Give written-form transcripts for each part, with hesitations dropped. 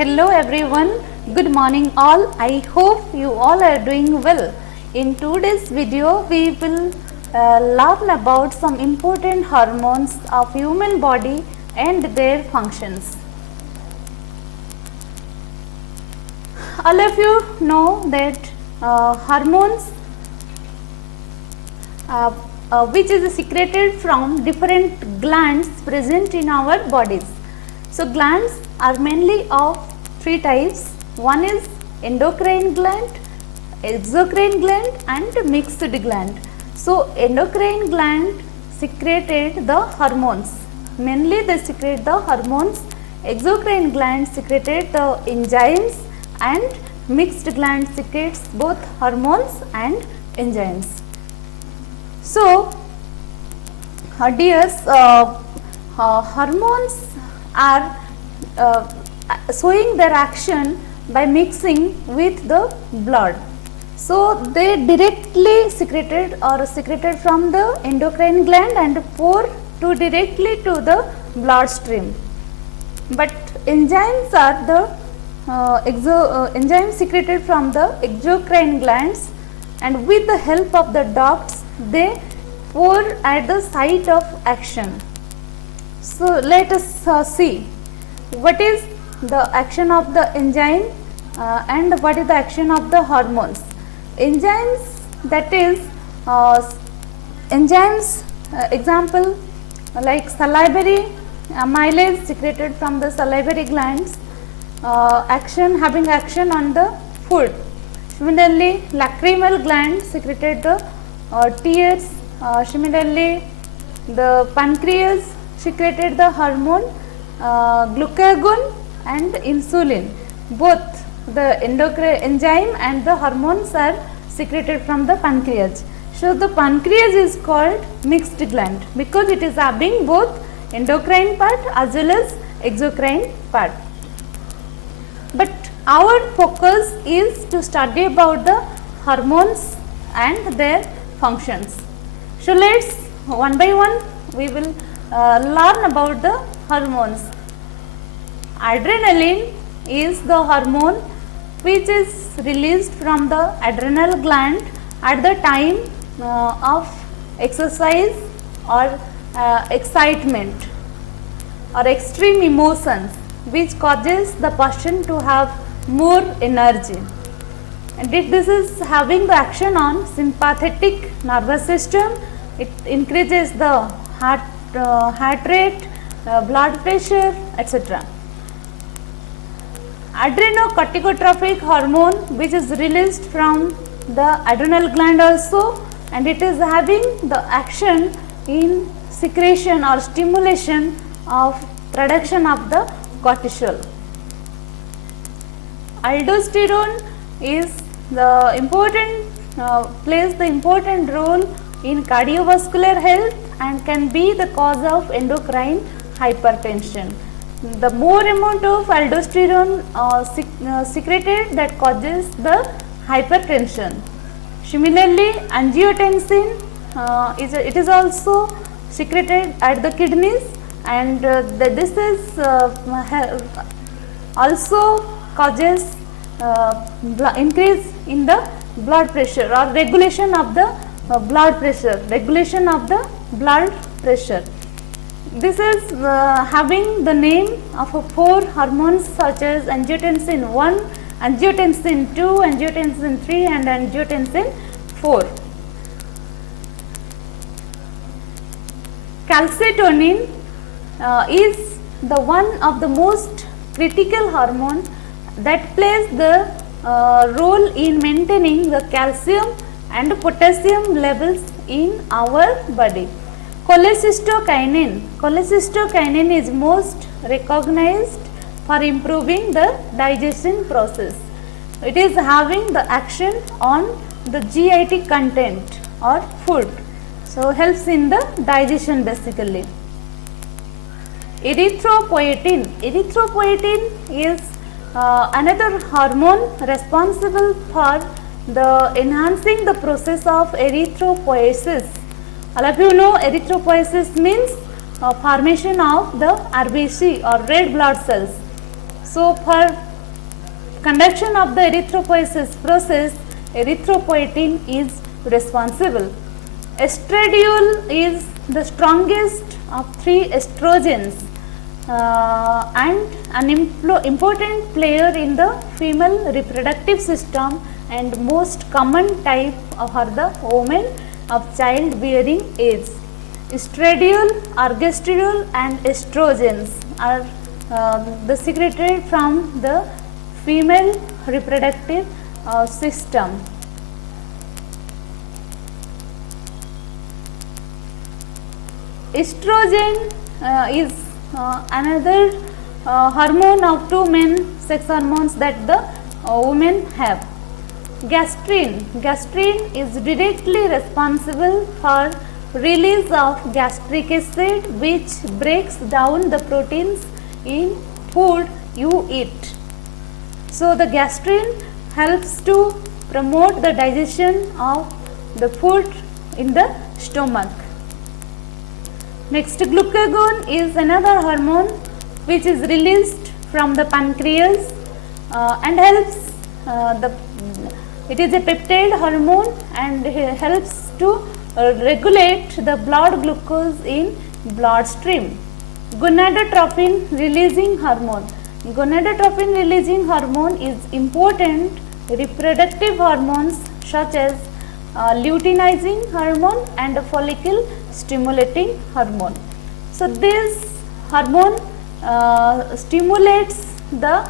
Hello everyone, good morning all. I hope you all are doing well. In today's video we will learn about some important hormones of human body and their functions. All of you know that hormones which is secreted from different glands present in our bodies. So, glands are mainly of three types. One is endocrine gland, exocrine gland and mixed gland. So, endocrine gland secreted the hormones, mainly they secrete the hormones. Exocrine gland secreted the enzymes and mixed gland secretes both hormones and enzymes. So, dears, hormones are showing their action by mixing with the blood. So, they directly secreted or secreted from the endocrine gland and pour to directly to the bloodstream. But enzymes are the enzymes secreted from the exocrine glands, and with the help of the ducts they pour at the site of action. So, let us see what is the action of the enzyme and what is the action of the hormones. Enzymes, that is enzymes, example like salivary amylase secreted from the salivary glands, having action on the food. Similarly, lacrimal gland secreted the tears. Similarly, the pancreas secreted the hormone glucagon and insulin. Both the endocrine enzyme and the hormones are secreted from the pancreas. So, the pancreas is called mixed gland because it is having both endocrine part as well as exocrine part. But our focus is to study about the hormones and their functions. So, let us one by one we will learn about the hormones. Adrenaline is the hormone which is released from the adrenal gland at the time of exercise or excitement or extreme emotions, which causes the person to have more energy. And if this is having the action on sympathetic nervous system, it increases the heart rate, blood pressure, etc. Adrenocorticotropic hormone, which is released from the adrenal gland also, and it is having the action in secretion or stimulation of production of the cortisol. Aldosterone is the important plays the important role in cardiovascular health and can be the cause of endocrine hypertension. The more amount of aldosterone secreted, that causes the hypertension. Similarly, angiotensin it is also secreted at the kidneys, and this is also causes increase in the blood pressure or regulation of the blood pressure. This is having the name of 4 hormones such as angiotensin 1, angiotensin 2, angiotensin 3 and angiotensin 4. Calcitonin is the one of the most critical hormone that plays the role in maintaining the calcium and potassium levels in our body. Cholecystokinin is most recognized for improving the digestion process. It is having the action on the GIT content or food. So, helps in the digestion basically. Erythropoietin is another hormone responsible for the enhancing the process of erythropoiesis. All of you know erythropoiesis means formation of the RBC or red blood cells. So, for conduction of the erythropoiesis process, erythropoietin is responsible. Estradiol is the strongest of three estrogens and an important player in the female reproductive system, and most common type are the women of childbearing age. Estradiol, ergosterol and estrogens are the secreted from the female reproductive system. Estrogen is another hormone of two main sex hormones that the women have. Gastrin is directly responsible for release of gastric acid, which breaks down the proteins in food you eat. So, the gastrin helps to promote the digestion of the food in the stomach. Next, glucagon is another hormone which is released from the pancreas and helps it is a peptide hormone and helps to regulate the blood glucose in bloodstream. Gonadotropin releasing hormone. Gonadotropin releasing hormone is important reproductive hormones such as luteinizing hormone and follicle stimulating hormone. So, this hormone stimulates the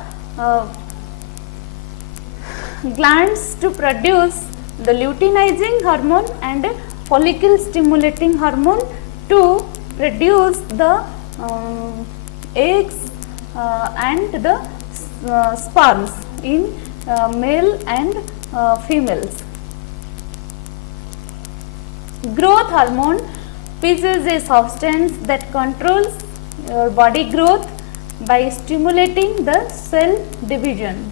glands to produce the luteinizing hormone and follicle stimulating hormone to produce the eggs and the sperms in male and females. Growth hormone, which is a substance that controls your body growth by stimulating the cell division.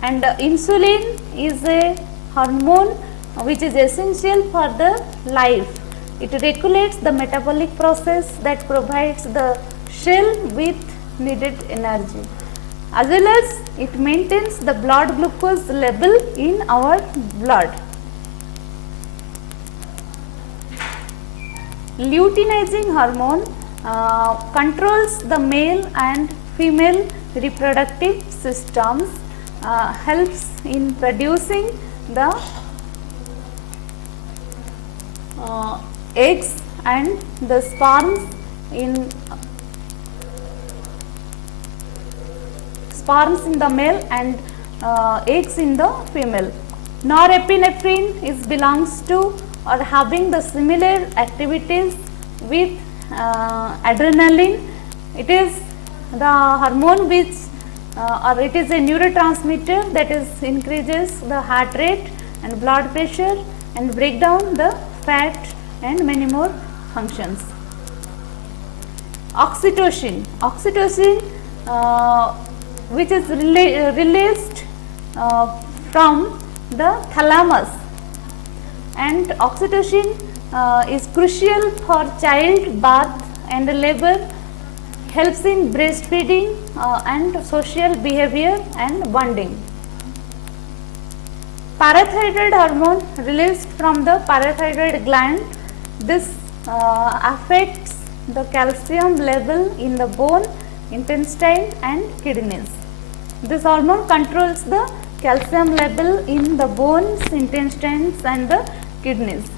And insulin is a hormone which is essential for the life. It regulates the metabolic process that provides the cell with needed energy, as well as it maintains the blood glucose level in our blood. Luteinizing hormone controls the male and female reproductive systems, helps in producing the eggs and the sperms in the male and eggs in the female. Norepinephrine belongs to or having the similar activities with adrenaline. It is the hormone which or it is a neurotransmitter that increases the heart rate and blood pressure and break down the fat and many more functions. Oxytocin, which is released from the thalamus, and oxytocin is crucial for childbirth and labor, helps in breastfeeding and social behavior and bonding. Parathyroid hormone released from the parathyroid gland. This affects the calcium level in the bone, intestine and kidneys. This hormone controls the calcium level in the bones, intestines and the kidneys.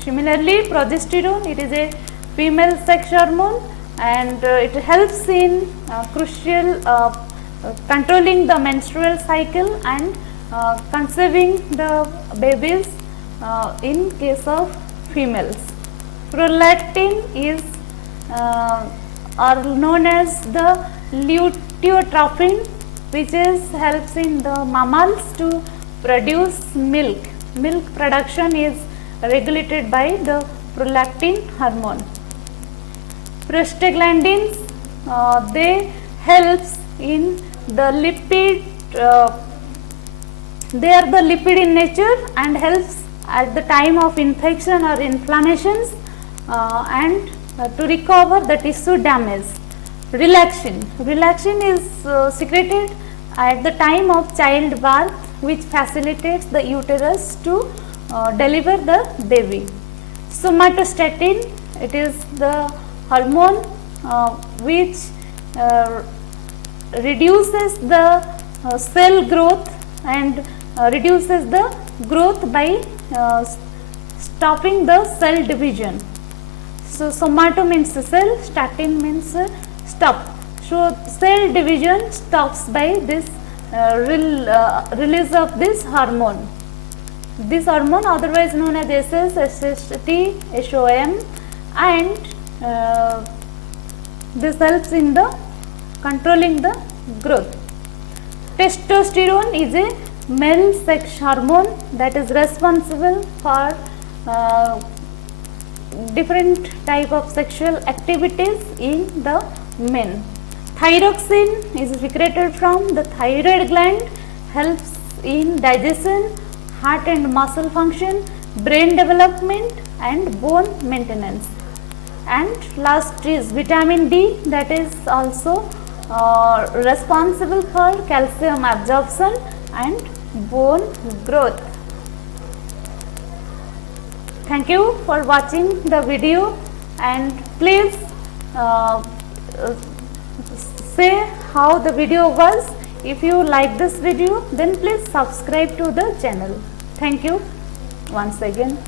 Similarly, progesterone, it is a female sex hormone and it helps in crucial controlling the menstrual cycle and conceiving the babies in case of females. Prolactin is are known as the luteotropin, which helps in the mammals to produce milk. Milk production is regulated by the prolactin hormone. Prostaglandins, they helps in the lipid, they are the lipid in nature and helps at the time of infection or inflammations and to recover the tissue damage. Relaxin. Relaxin is secreted at the time of childbirth, which facilitates the uterus to deliver the baby. Somatostatin, it is the hormone which reduces the cell growth and reduces the growth by stopping the cell division. So, somato means cell, statin means stop. So, cell division stops by this release of this hormone. This hormone, otherwise known as SST, SOM, and this helps in the controlling the growth. Testosterone is a male sex hormone that is responsible for different type of sexual activities in the men. Thyroxine is secreted from the thyroid gland, helps in digestion, heart and muscle function, brain development and bone maintenance. And last is vitamin D, that is also responsible for calcium absorption and bone growth. Thank you for watching the video, and please say how the video was. If you like this video, then please subscribe to the channel. Thank you once again.